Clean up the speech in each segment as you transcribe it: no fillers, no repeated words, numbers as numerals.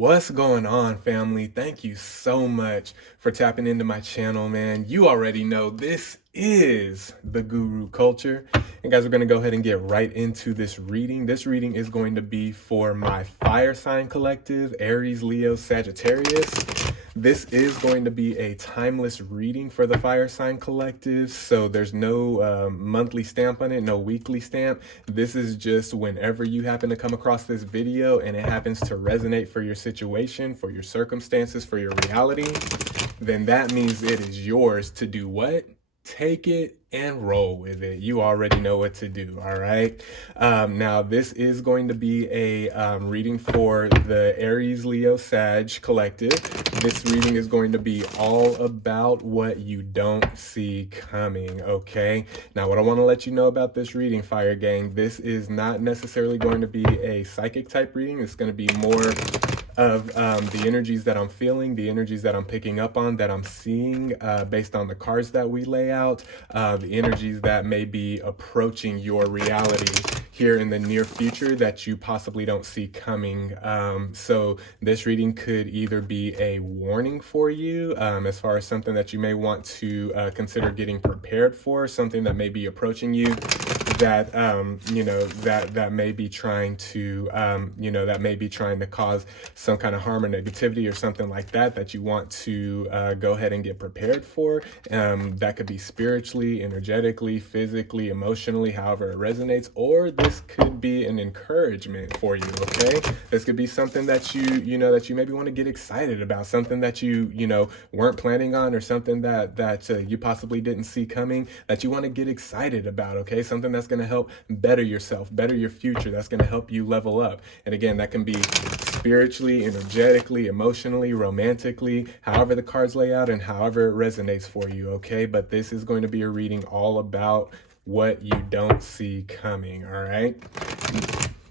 What's going on, family? Thank you so much for tapping into my channel, man. You already know this is the Guru Culture. And guys, we're going to go ahead and get right into this reading. This reading is going to be for my fire sign collective, Aries, Leo, Sagittarius. This is going to be a timeless reading for the fire sign collective. So there's no monthly stamp on it, no weekly stamp. This is just whenever you happen to come across this video and it happens to resonate for your situation, for your circumstances, for your reality, then that means it is yours to do what? Take it and roll with it. You already know what to do, all right? Now, this is going to be a reading for the Aries, Leo, Sag collective. This reading is going to be all about what you don't see coming, okay? Now, what I want to let you know about this reading, Fire Gang, this is not necessarily going to be a psychic type reading. It's going to be more of the energies that I'm feeling, the energies that I'm picking up on, that I'm seeing based on the cards that we lay out, the energies that may be approaching your reality here in the near future that you possibly don't see coming. So this reading could either be a warning for you as far as something that you may want to consider getting prepared for, something that may be approaching you that that may be trying to that may be trying to cause some kind of harm or negativity or something like that you want to go ahead and get prepared for. That could be spiritually, energetically, physically, emotionally, however it resonates. Or this could be an encouragement for you, okay? This could be something that you maybe want to get excited about, something that you weren't planning on, or something that you possibly didn't see coming that you want to get excited about, okay? Something that's going to help better yourself, better your future, that's going to help you level up. And again, that can be spiritually, energetically, emotionally, romantically, however the cards lay out and however it resonates for you, okay? But this is going to be a reading all about what you don't see coming, all right?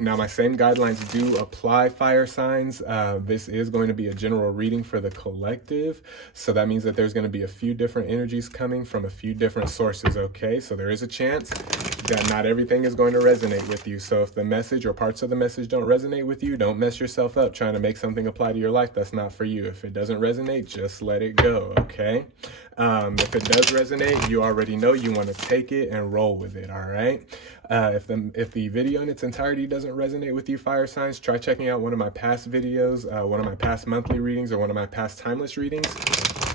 Now, my same guidelines do apply, fire signs. This is going to be a general reading for the collective. So that means that there's going to be a few different energies coming from a few different sources, okay? So there is a chance that not everything is going to resonate with you. So if the message or parts of the message don't resonate with you, don't mess yourself up trying to make something apply to your life that's not for you. If it doesn't resonate, just let it go, okay? If it does resonate, you already know you want to take it and roll with it, all right? If the video in its entirety doesn't resonate with you, fire signs, try checking out one of my past videos, one of my past monthly readings, or one of my past timeless readings.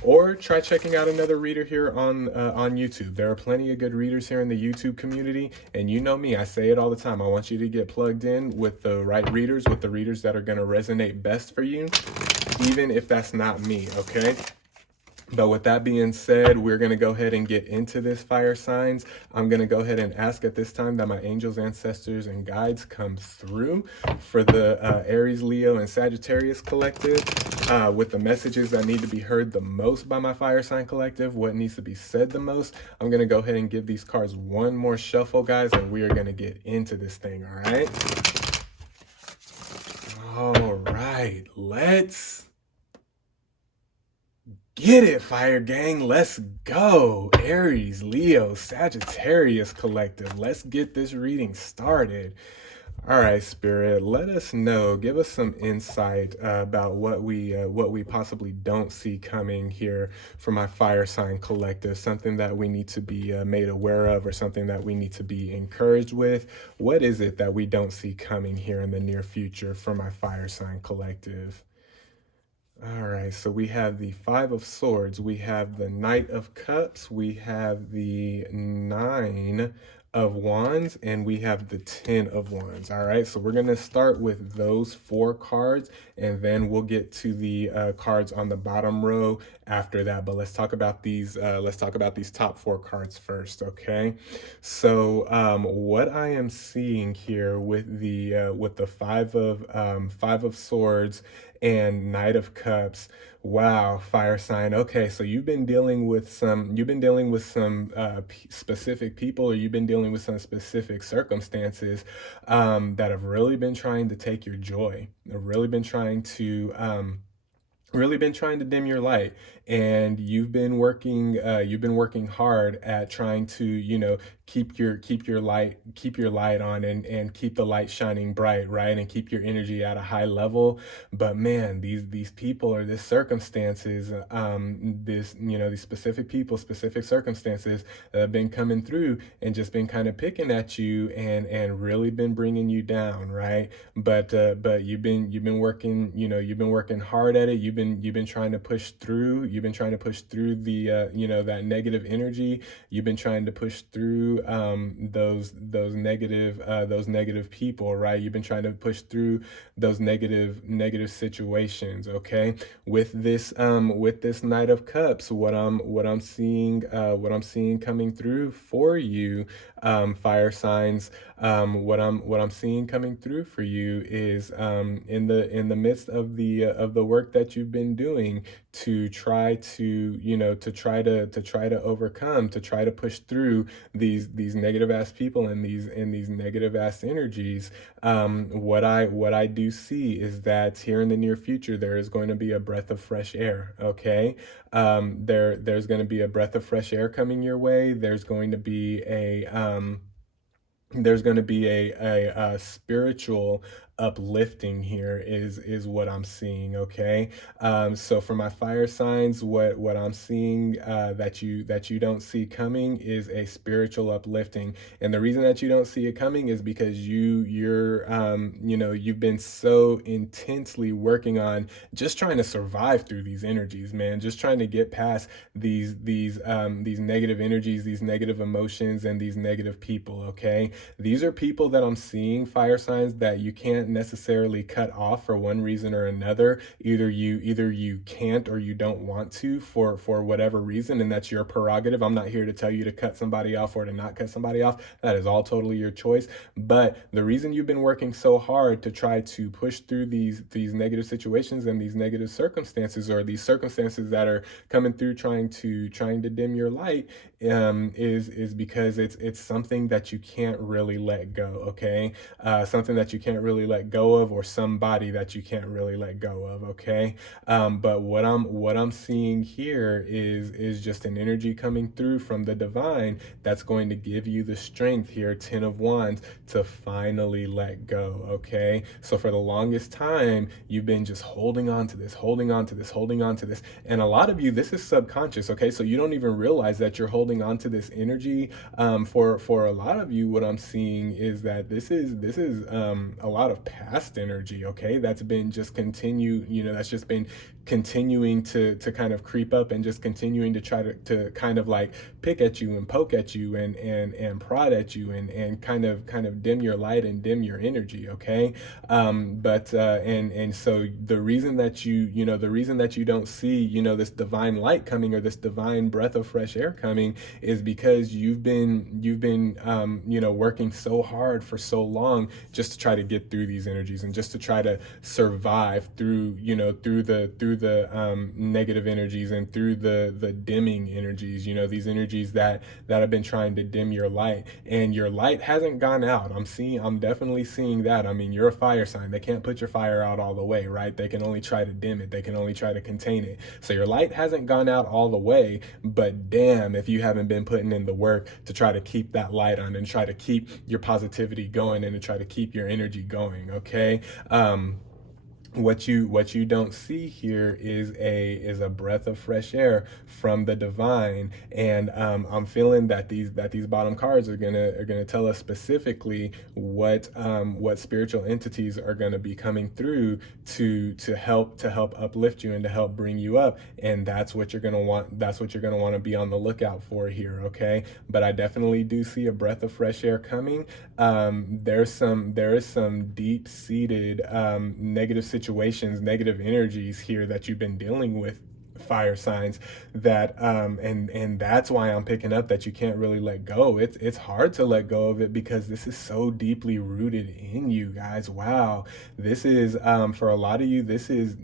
Or try checking out another reader here on YouTube. There are plenty of good readers here in the YouTube community, and you know me, I say it all the time. I want you to get plugged in with the right readers, with the readers that are going to resonate best for you, even if that's not me, okay? But with that being said, we're going to go ahead and get into this, fire signs. I'm going to go ahead and ask at this time that my angels, ancestors, and guides come through for the Aries, Leo, and Sagittarius collective with the messages that need to be heard the most by my fire sign collective, what needs to be said the most. I'm going to go ahead and give these cards one more shuffle, guys, and we are going to get into this thing, all right? All right, let's get it, fire gang. Let's go. Aries, Leo, Sagittarius collective. Let's get this reading started. All right, Spirit, let us know. Give us some insight about what we possibly don't see coming here for my fire sign collective. Something that we need to be made aware of, or something that we need to be encouraged with. What is it that we don't see coming here in the near future for my fire sign collective? All right, so we have the Five of Swords, we have the Knight of Cups, we have the Nine of Wands, and we have the 10 of Wands. All right, so we're going to start with those four cards, and then we'll get to the cards on the bottom row after that. But let's talk about these top four cards first, okay? So what I am seeing here with the Five of Swords and Knight of Cups. Wow, fire sign. Okay, so you've been dealing with some specific people, or you've been dealing with some specific circumstances that have really been trying to take your joy. They've really been trying to dim your light, and you've been working hard at trying to keep your light on, and keep the light shining bright, right? And keep your energy at a high level. But man, these people, or this circumstances, this, these specific people, specific circumstances that have been coming through and just been kind of picking at you, and really been bringing you down, right? But you've been working, you've been working hard at it. You've been trying to push through. You've been trying to push through the that negative energy. You've been trying to push through those negative people, right? You've been trying to push through those negative situations. Okay, with this Knight of Cups, what I'm seeing coming through for you, fire signs. What I'm seeing coming through for you is, in the midst of the work that you've been doing to try to, to try to overcome, to try to push through these negative ass people, and these negative ass energies. What I do see is that here in the near future there is going to be a breath of fresh air. Okay, there's going to be a breath of fresh air coming your way. There's going to be a spiritual uplifting here, is what I'm seeing. Okay, so for my fire signs, what I'm seeing, that you don't see coming, is a spiritual uplifting. And the reason that you don't see it coming is because you've been so intensely working on just trying to survive through these energies, man, just trying to get past these negative energies, these negative emotions, and these negative people. Okay, these are people that I'm seeing, fire signs, that you can't necessarily cut off for one reason or another. Either you can't, or you don't want to, for whatever reason, and that's your prerogative. I'm not here to tell you to cut somebody off or to not cut somebody off. That is all totally your choice. But the reason you've been working so hard to try to push through these negative situations and these negative circumstances, or these circumstances that are coming through trying to dim your light, is because it's something that you can't really let go. Okay, something that you can't really let go of, or somebody that you can't really let go of. Okay, but what I'm seeing here is just an energy coming through from the divine that's going to give you the strength here, Ten of Wands, to finally let go. Okay, so for the longest time you've been just holding on to this, and a lot of you, this is subconscious. Okay, so you don't even realize that you're holding on to this energy. For a lot of you, what I'm seeing is that this is a lot of past energy. Okay, that's been just that's just been continuing to kind of creep up, and just continuing to try to kind of like pick at you and poke at you, and prod at you, and kind of dim your light and dim your energy. Okay, and so the reason that you don't see this divine light coming, or this divine breath of fresh air coming, is because you've been working so hard for so long just to try to get through these energies, and just to try to survive through the negative energies, and through the dimming energies, these energies that have been trying to dim your light. And your light hasn't gone out. I'm definitely seeing that. I mean, you're a fire sign. They can't put your fire out all the way, right? They can only try to dim it. They can only try to contain it. So your light hasn't gone out all the way, but damn if you haven't been putting in the work to try to keep that light on, and try to keep your positivity going, and to try to keep your energy going. Okay, what you don't see here is a breath of fresh air from the divine. And I'm feeling that these bottom cards are gonna tell us specifically what spiritual entities are gonna be coming through to help uplift you, and to help bring you up. And that's what you're gonna want to be on the lookout for here. Okay, but I definitely do see a breath of fresh air coming. There is some deep-seated negative situations, negative energies here that you've been dealing with, fire signs, that and that's why I'm picking up that you can't really let go. It's hard to let go of it, because this is so deeply rooted in you guys. Wow, this is for a lot of you, this is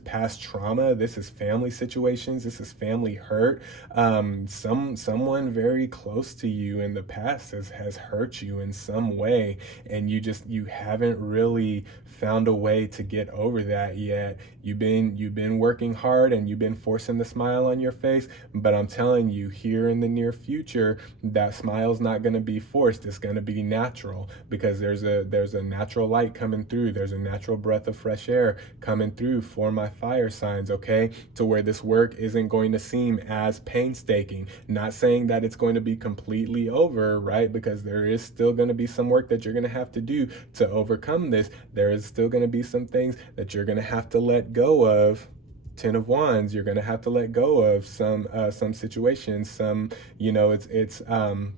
past trauma, this is family situations, this is family hurt. Someone very close to you in the past has hurt you in some way, and you haven't really found a way to get over that yet. You've been working hard, and you've been in forcing the smile on your face, but I'm telling you, here in the near future, that smile's not going to be forced. It's going to be natural, because there's a natural light coming through. There's a natural breath of fresh air coming through for my fire signs, okay? To where this work isn't going to seem as painstaking. Not saying that it's going to be completely over, right? Because there is still going to be some work that you're going to have to do to overcome this. There is still going to be some things that you're going to have to let go of. Ten of Wands, you're going to have to let go of some situations, some, I'm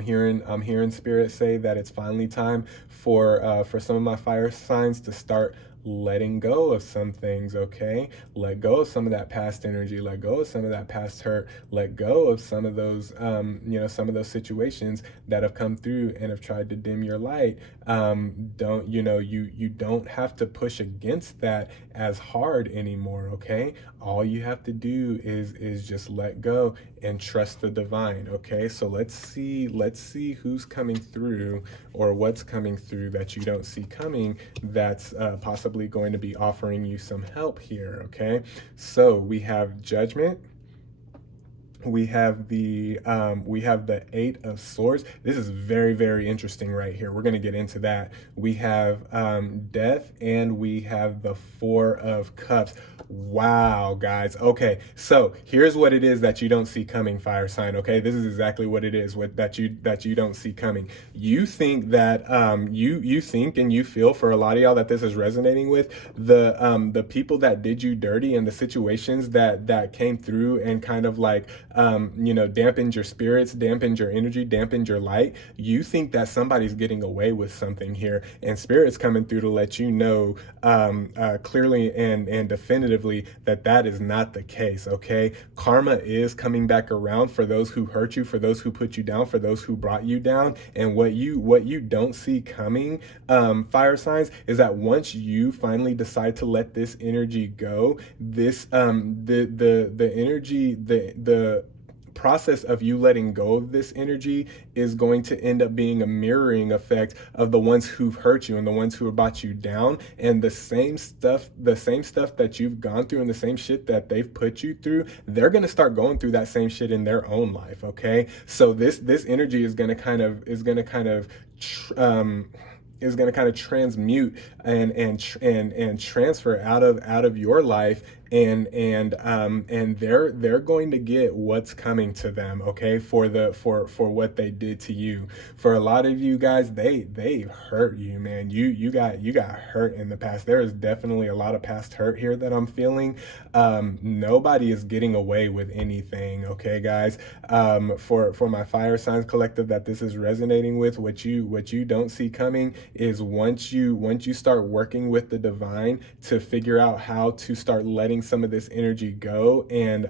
hearing Spirit say that it's finally time for some of my fire signs to start letting go of some things, okay? Let go of some of that past energy, let go of some of that past hurt, let go of some of those, some of those situations that have come through and have tried to dim your light. You don't have to push against that as hard anymore, okay? All you have to do is just let go and trust the divine, okay? So let's see who's coming through, or what's coming through that you don't see coming, that's possibly going to be offering you some help here, okay? So we have Judgment. We have the Eight of Swords. This is very, very interesting right here. We're going to get into that. We have Death, and we have the Four of Cups. Wow, guys. Okay, so here's what it is that you don't see coming, fire sign. Okay, this is exactly what it is that you don't see coming. You think that you think and you feel, for a lot of y'all that this is resonating with, the people that did you dirty and the situations that came through and kind of like dampened your spirits, dampened your energy, dampened your light. You think that somebody's getting away with something here, and Spirit's coming through to let you know clearly and definitively that is not the case, okay? Karma is coming back around for those who hurt you, for those who put you down, for those who brought you down. And what you don't see coming, fire signs, is that once you finally decide to let this energy go, this the energy, the process of you letting go of this energy is going to end up being a mirroring effect of the ones who've hurt you and the ones who have brought you down, and the same stuff that you've gone through and the same shit that they've put you through, they're going to start going through that same shit in their own life, okay? So this energy is going to kind of transmute and transfer out of your life, and they're going to get what's coming to them, okay, for what they did to you. For a lot of you guys, they hurt you, man. You got hurt in the past. There is definitely a lot of past hurt here that I'm feeling. Nobody is getting away with anything, okay, guys? For my fire signs collective that this is resonating with, what you don't see coming is once you start working with the divine to figure out how to start letting some of this energy go, and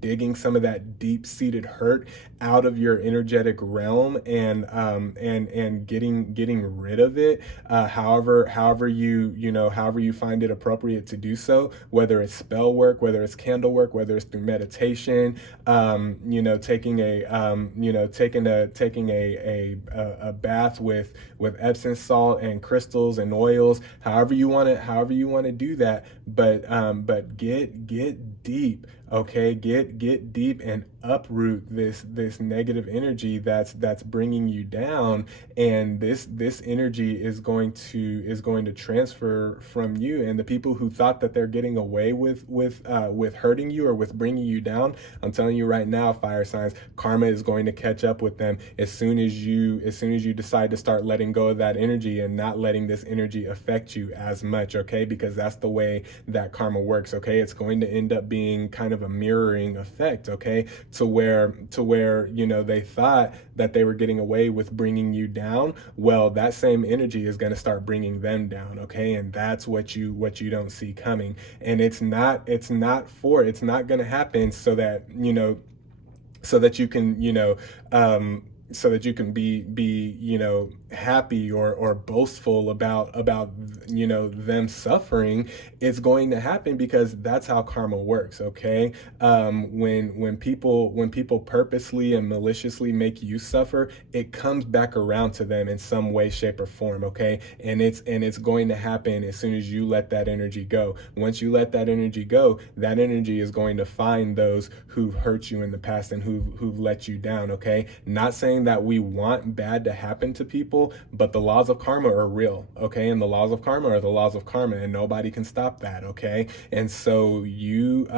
digging some of that deep-seated hurt out of your energetic realm, and getting rid of it, however you find it appropriate to do so, whether it's spell work, whether it's candle work, whether it's through meditation, taking a bath with Epsom salt and crystals and oils, however you want to do that, but get deep, okay? Get deep and uproot this negative energy that's bringing you down, and this energy is going to transfer from you. And the people who thought that they're getting away with hurting you or with bringing you down, I'm telling you right now, fire signs, karma is going to catch up with them as soon as you decide to start letting go of that energy and not letting this energy affect you as much, okay? Because that's the way that karma works, okay? It's going to end up being kind of a mirroring effect, okay? To where they thought that they were getting away with bringing you down. Well, that same energy is going to start bringing them down, okay? And that's what you don't see coming. And it's not going to happen so that you can be happy or boastful about them suffering, it's going to happen because that's how karma works. Okay, when people purposely and maliciously make you suffer, it comes back around to them in some way, shape, or form. Okay, and it's going to happen as soon as you let that energy go. Once you let that energy go, that energy is going to find those who've hurt you in the past and who've let you down. Okay, not saying that we want bad to happen to people, but the laws of karma are real. Okay, and the laws of karma are the laws of karma, and nobody can stop that. Okay, and so you've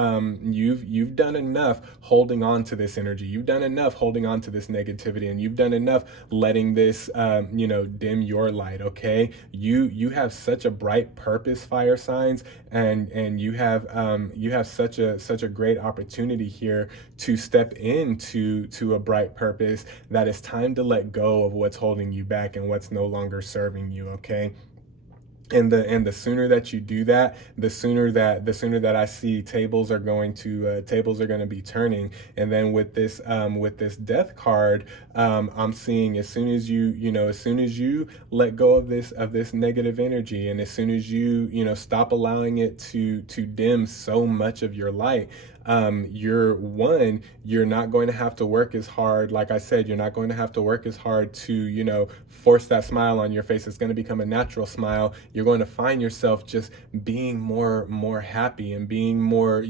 done enough holding on to this energy. You've done enough holding on to this negativity, and you've done enough letting this dim your light. Okay, you have such a bright purpose, fire signs, and you have such a great opportunity here to step into a bright purpose, that it's time to let go of what's holding you back and what's no longer serving you. Okay, and the sooner that you do that, the sooner that I see tables are going to be turning. And then with this death card, I'm seeing, as soon as you let go of this negative energy, and as soon as stop allowing it to dim so much of your light, you're not going to have to work as hard. Like I said, you're not going to have to work as hard to force that smile on your face. It's going to become a natural smile. You're going to find yourself just being more happy, and being more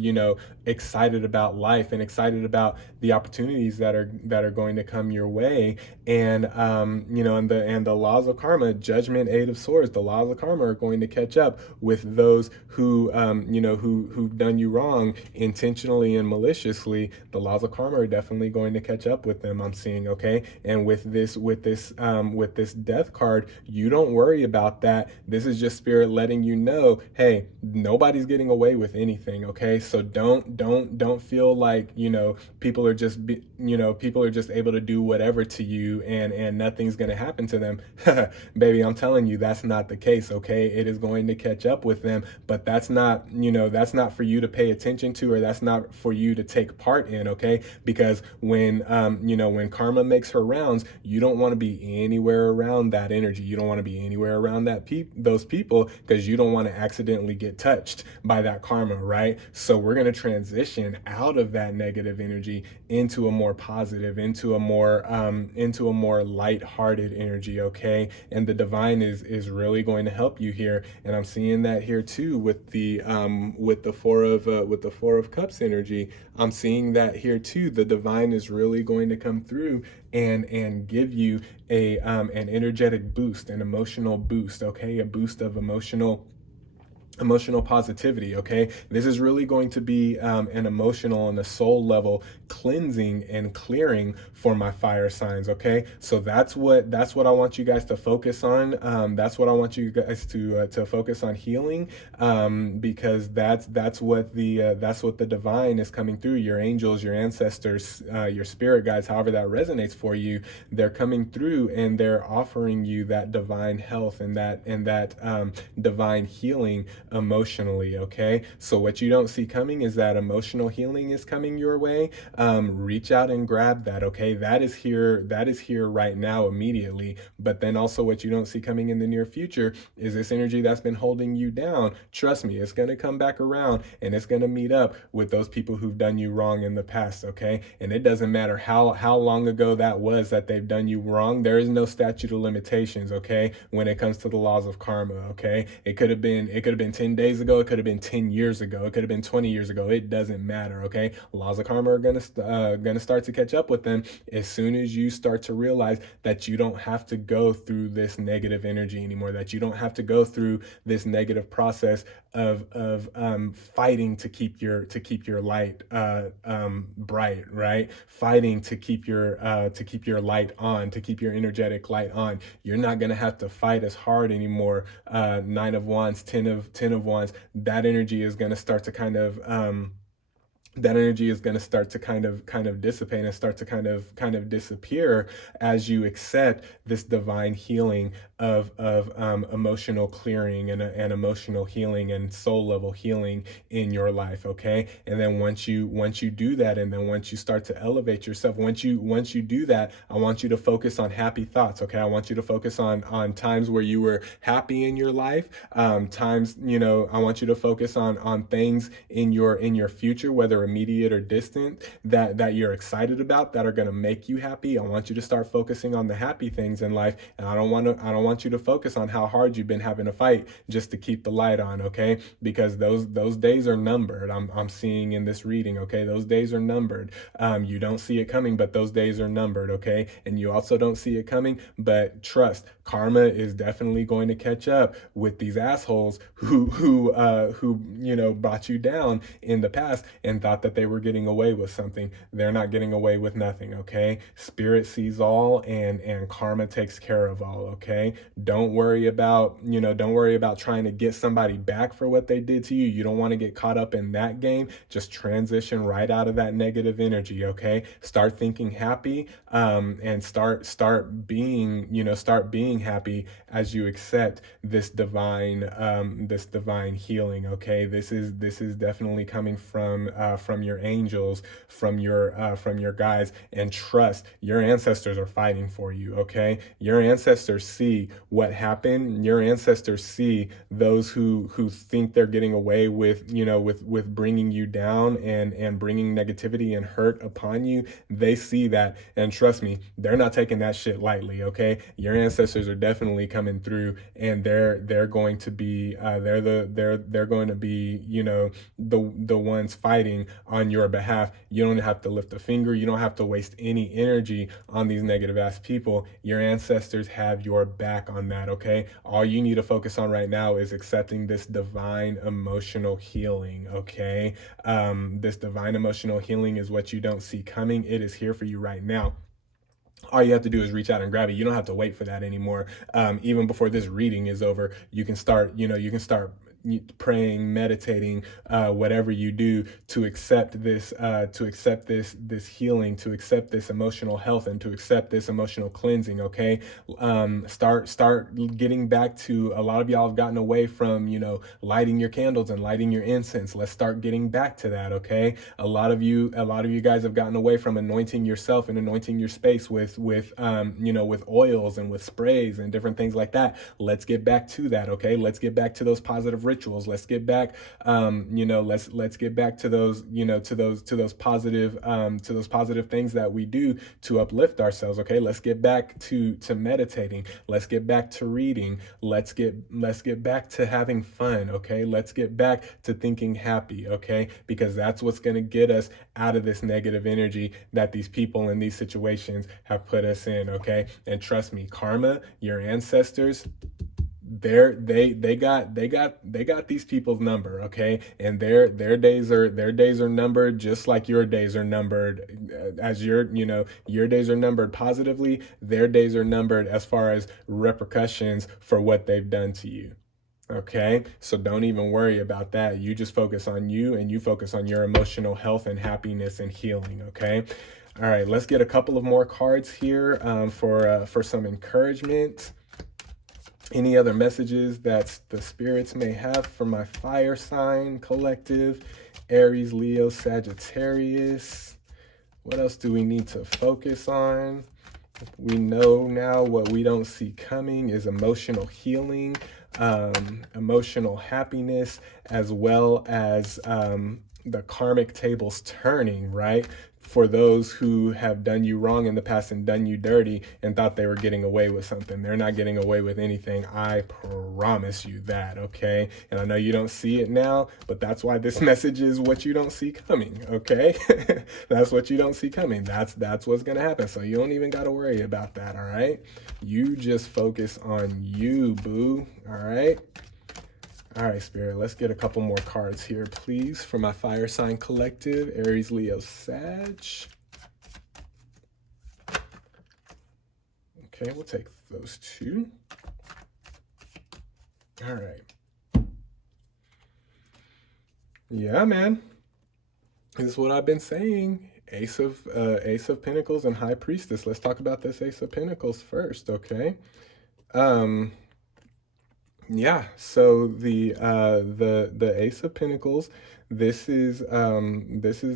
excited about life, and excited about the opportunities that are going to come your way. And the laws of karma, judgment, eight of swords, the laws of karma are going to catch up with those who've done you wrong intentionally and maliciously. The laws of karma are definitely going to catch up with them, I'm seeing. Okay, and with this death card, you don't worry about that. This is just spirit letting you know, hey, nobody's getting away with anything. Okay, so don't feel like people are just people are just able to do whatever to you, and nothing's going to happen to them. Baby, I'm telling you, that's not the case. Okay, it is going to catch up with them, but that's not for you to pay attention to, or that's not for you to take part in. Okay, because when karma makes her rounds, you don't want to be anywhere around that energy. You don't want to be anywhere around those people, because you don't want to accidentally get touched by that karma, right? So we're going to transition out of that negative energy into a more positive, into a more light-hearted energy. Okay, and the divine is really going to help you here, and I'm seeing that here too with the four of cups energy. I'm seeing that here too. The divine is really going to come through and give you an energetic boost, an emotional boost. Okay, a boost of emotional positivity. Okay, this is really going to be an emotional and a soul level cleansing and clearing for my fire signs. Okay, so that's what I want you guys to focus on. That's what I want you guys to focus on healing, because that's what the divine is coming through. Your angels, your ancestors, your spirit guides, however that resonates for you, they're coming through, and they're offering you that divine health, and that divine healing emotionally. Okay, so what you don't see coming is that emotional healing is coming your way. Reach out and grab that. Okay, that is here right now, immediately. But then also, what you don't see coming in the near future is this energy that's been holding you down. Trust me, it's going to come back around, and it's going to meet up with those people who've done you wrong in the past. Okay, and it doesn't matter how long ago that was that they've done you wrong. There is no statute of limitations. Okay, when it comes to the laws of karma. Okay, it could have been 10 days ago, it could have been 10 years ago, it could have been 20 years ago. It doesn't matter. Okay, laws of karma are gonna start to catch up with them as soon as you start to realize that you don't have to go through this negative energy anymore, that you don't have to go through this negative process of fighting to keep your light bright, right? Fighting to keep your light on, to keep your energetic light on. You're not gonna have to fight as hard anymore. Nine of Wands, ten of Wands. That energy is gonna start to kind of that energy is going to start to kind of dissipate and start to kind of disappear as you accept this divine healing of emotional clearing and emotional healing and soul level healing in your life. Okay, and then once you do that, and then once you start to elevate yourself, once you do that, I want you to focus on happy thoughts. Okay, I want you to focus on times where you were happy in your life, times, I want you to focus on things in your future, whether immediate or distant, that you're excited about, that are going to make you happy. I want you to start focusing on the happy things in life, and I don't want you to focus on how hard you've been having to fight just to keep the light on. Okay, because those days are numbered. I'm seeing in this reading. Okay, those days are numbered. You don't see it coming, but those days are numbered. Okay, and you also don't see it coming, but trust, karma is definitely going to catch up with these assholes who brought you down in the past and thought that they were getting away with something. They're not getting away with nothing. Okay, spirit sees all, and karma takes care of all. Okay, don't worry about trying to get somebody back for what they did to you. You don't want to get caught up in that game. Just transition right out of that negative energy. Okay, start thinking happy, and start being happy as you accept this divine healing. Okay, this is definitely coming from your angels, from your guides, and trust, your ancestors are fighting for you. Okay, your ancestors see what happened. Your ancestors see those who think they're getting away with bringing you down and bringing negativity and hurt upon you. They see that, and trust me, they're not taking that shit lightly. Okay, your ancestors are definitely coming through, and they're going to be they're going to be the ones fighting on your behalf. You don't have to lift a finger. You don't have to waste any energy on these negative ass people. Your ancestors have your back on that. Okay, all you need to focus on right now is accepting this divine emotional healing. Okay, this divine emotional healing is what you don't see coming. It is here for you right now. All you have to do is reach out and grab it. You don't have to wait for that anymore. Even before this reading is over, you can start praying, meditating, whatever you do to accept this healing, to accept this emotional health, and to accept this emotional cleansing. Okay, start getting back to, a lot of y'all have gotten away from lighting your candles and lighting your incense. Let's start getting back to that. Okay, a lot of you guys have gotten away from anointing yourself and anointing your space with oils and with sprays and different things like that. Let's get back to that. Okay, let's get back to those positive rituals. Let's get back let's get back to those positive things that we do to uplift ourselves. Okay, let's get back to meditating. Let's get back to reading. Let's get back to having fun. Okay, let's get back to thinking happy. Okay, because that's what's going to get us out of this negative energy that these people in these situations have put us in. Okay, and trust me, karma, your ancestors, they got these people's number. Okay, and their days are numbered, just like your days are numbered. As your days are numbered positively, their days are numbered as far as repercussions for what they've done to you. Okay, so don't even worry about that. You just focus on you, and you focus on your emotional health and happiness and healing. Okay, all right, let's get a couple of more cards here, for some encouragement. Any other messages that the spirits may have for my fire sign collective? Aries, Leo, Sagittarius. What else do we need to focus on? We know now what we don't see coming is emotional healing, emotional happiness, as well as the karmic tables turning, right? For those who have done you wrong in the past and done you dirty and thought they were getting away with something. They're not getting away with anything. I promise you that, okay? And I know you don't see it now, but that's why this message is what you don't see coming, okay? That's what you don't see coming. That's what's going to happen. So you don't even got to worry about that, all right? You just focus on you, boo, all right? All right, Spirit, let's get a couple more cards here, please, for my fire sign collective, Aries, Leo, Sag. Okay, we'll take those two. All right. Yeah, man. This is what I've been saying. Ace of Pentacles and High Priestess. Let's talk about this Ace of Pentacles first, okay? Um, yeah, so the Ace of Pentacles, this is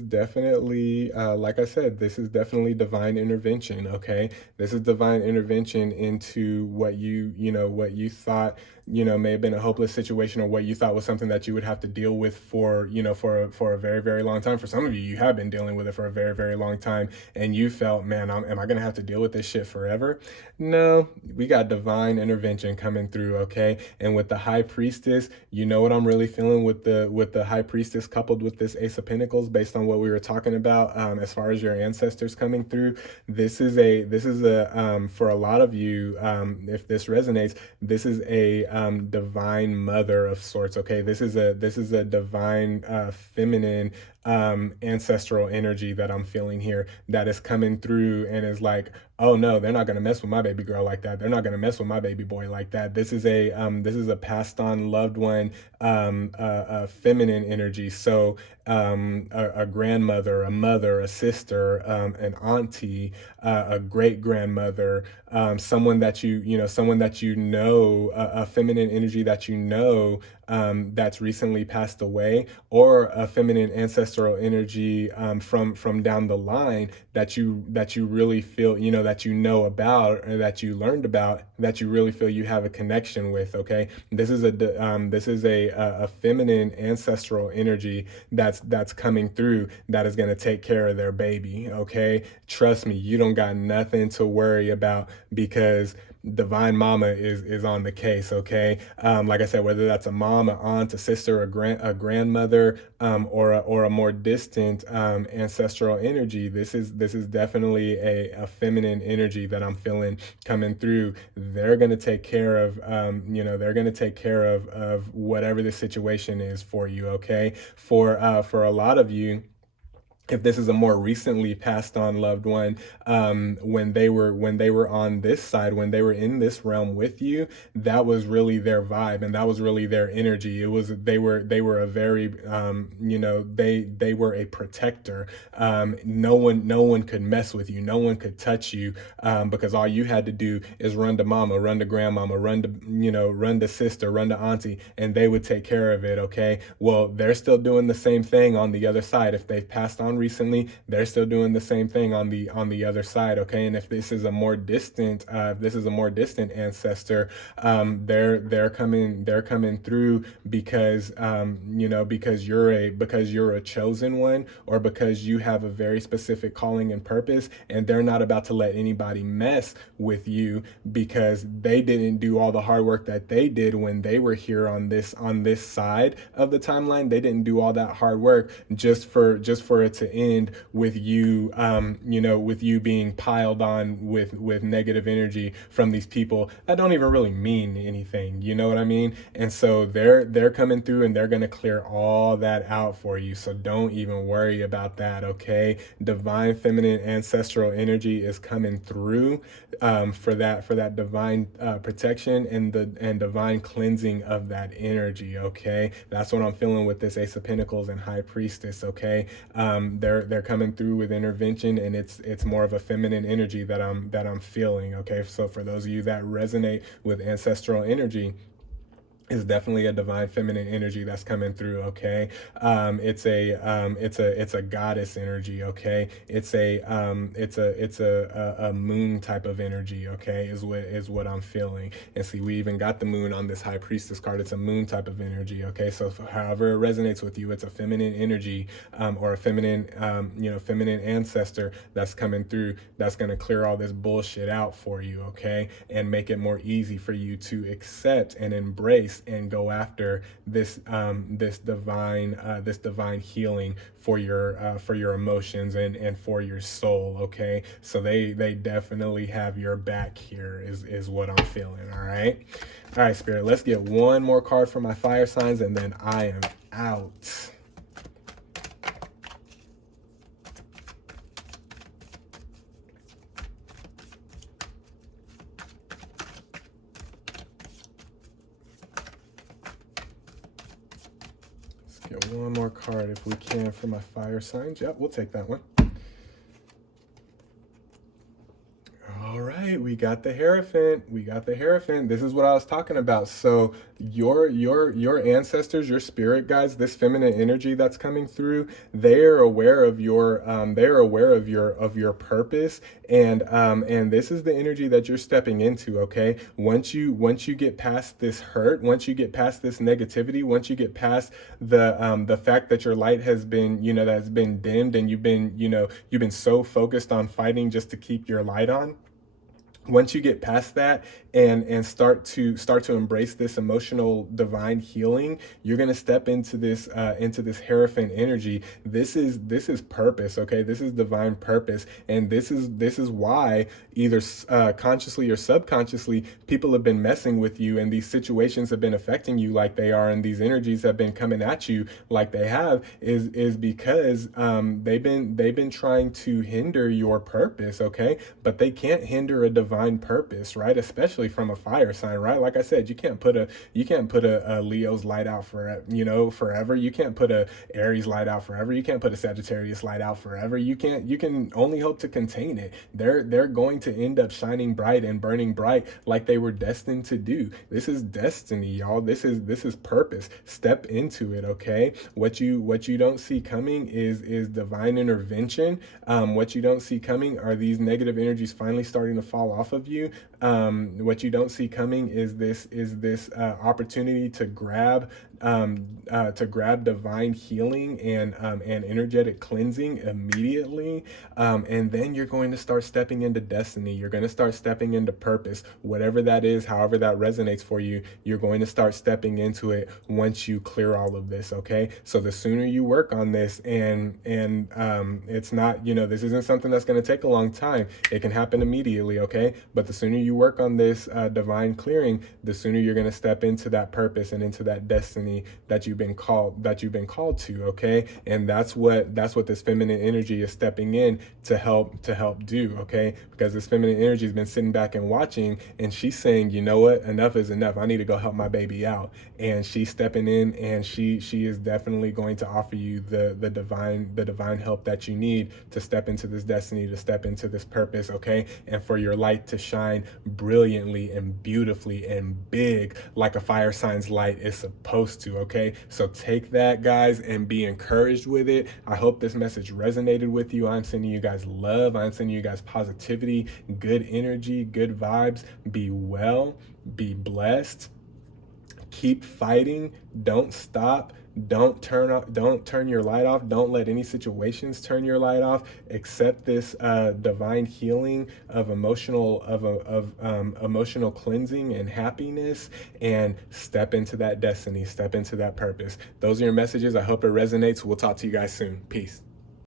definitely like I said, this is definitely divine intervention, okay? This is divine intervention into what you know, what you thought, you know, may have been a hopeless situation, or what you thought was something that you would have to deal with for, you know, for a very, very long time. For some of you, you have been dealing with it for a very, very long time, and you felt, man, am I gonna have to deal with this shit forever? No, we got divine intervention coming through, okay? And with the High Priestess, you know what I'm really feeling with the High Priestess coupled with this Ace of Pentacles, based on what we were talking about, as far as your ancestors coming through. This is a for a lot of you, if this resonates, this is a divine mother of sorts. Okay, this is a divine feminine ancestral energy that I'm feeling here, that is coming through and is like, oh no, they're not gonna mess with my baby girl like that. They're not gonna mess with my baby boy like that. This is a passed on loved one, feminine energy. So a grandmother, a mother, a sister, an auntie, a great grandmother, someone that someone that you know, a feminine energy that you know, that's recently passed away, or a feminine ancestral energy, from down the line, that you really feel, you know, that you know about, or that you learned about, that you really feel you have a connection with. Okay, this is a feminine ancestral energy that's coming through, that is going to take care of their baby. Okay, trust me, you don't got nothing to worry about, because divine mama is on the case. Okay, like I said, whether that's a mom, an aunt, a sister, a grandmother, or a more distant ancestral energy, this is definitely a feminine energy that I'm feeling coming through. They're going to take care of, they're going to take care of whatever the situation is for you. Okay, for a lot of you, if this is a more recently passed on loved one, when they were on this side, when they were in this realm with you, that was really their vibe, and that was really their energy. It was, they were a very, they were a protector. No one could mess with you, no one could touch you, because all you had to do is run to mama, run to grandmama, run to, run to sister, run to auntie, and they would take care of it. Okay, well, they're still doing the same thing on the other side. If they've passed on recently, they're still doing the same thing on the other side. Okay, and if this is a more distant, ancestor, they're coming through, because because you're a chosen one, or because you have a very specific calling and purpose, and they're not about to let anybody mess with you, because they didn't do all the hard work that they did when they were here on this side of the timeline. They didn't do all that hard work just for it to end with you, with you being piled on with negative energy from these people that don't even really mean anything. You know what I mean? And so they're coming through, and they're gonna clear all that out for you. So don't even worry about that. Okay, divine feminine ancestral energy is coming through, for that divine protection, and divine cleansing of that energy. Okay, that's what I'm feeling with this Ace of Pentacles and High Priestess. Okay, they're coming through with intervention, and it's more of a feminine energy that I'm feeling. Okay, so for those of you that resonate with ancestral energy, is definitely a divine feminine energy that's coming through. Okay, it's a goddess energy. Okay, it's a moon type of energy. Okay, is what I'm feeling. And see, we even got the moon on this High Priestess card. It's a moon type of energy. Okay, so however it resonates with you, it's a feminine energy, or a feminine, feminine ancestor that's coming through, that's going to clear all this bullshit out for you. Okay, and make it more easy for you to accept and embrace and go after this divine healing for your emotions, and for your soul. Okay, so they definitely have your back here, is what I'm feeling. All right, Spirit, let's get one more card for my fire signs, and then I am out. Get one more card if we can for my fire signs. Yep, we'll take that one. All right, we got the Hierophant. We got the Hierophant. This is what I was talking about. So your ancestors, your spirit guides, this feminine energy that's coming through, they're aware of your purpose, and this is the energy that you're stepping into. Okay, once you get past this hurt, once you get past this negativity, once you get past the fact that your light has been, that's been dimmed, and you've been so focused on fighting just to keep your light on. Once you get past that and start to embrace this emotional divine healing, you're going to step into this Hierophant energy. This is purpose. Okay, this is divine purpose, and this is why either consciously or subconsciously people have been messing with you, and these situations have been affecting you like they are, and these energies have been coming at you like they have, is because they've been trying to hinder your purpose. Okay, but they can't hinder a divine purpose, right? Especially from a fire sign, right? Like I said, you can't put a Leo's light out for forever. You can't put a Aries light out forever. You can't put a Sagittarius light out forever. You can only hope to contain it. They're going to end up shining bright and burning bright like they were destined to do. This is destiny, y'all. This is purpose. Step into it, okay? What you don't see coming is divine intervention. What you don't see coming are these negative energies finally starting to fall off of you. What you don't see coming is this opportunity to grab divine healing and energetic cleansing immediately, and then you're going to start stepping into destiny. You're going to start stepping into purpose, whatever that is, however that resonates for you. You're going to start stepping into it once you clear all of this. Okay, so the sooner you work on this, and it's not, this isn't something that's going to take a long time. It can happen immediately. Okay, but the sooner you work on this divine clearing, the sooner you're going to step into that purpose and into that destiny that you've been called to. Okay, and that's what this feminine energy is stepping in to help do. Okay, because this feminine energy has been sitting back and watching, and she's saying, you know what, enough is enough. I need to go help my baby out. And she's stepping in, and she is definitely going to offer you the divine help that you need to step into this destiny, to step into this purpose. Okay, and for your light to shine brilliantly and beautifully and big like a fire sign's light is supposed to. Okay, so take that, guys, and be encouraged with it. I hope this message resonated with you. I'm sending you guys love. I'm sending you guys positivity, good energy, good vibes. Be well, be blessed, keep fighting, don't stop. Don't turn your light off. Don't let any situations turn your light off. Accept this divine healing of emotional cleansing and happiness, and step into that destiny, step into that purpose. Those are your messages. I hope it resonates. We'll talk to you guys soon. Peace.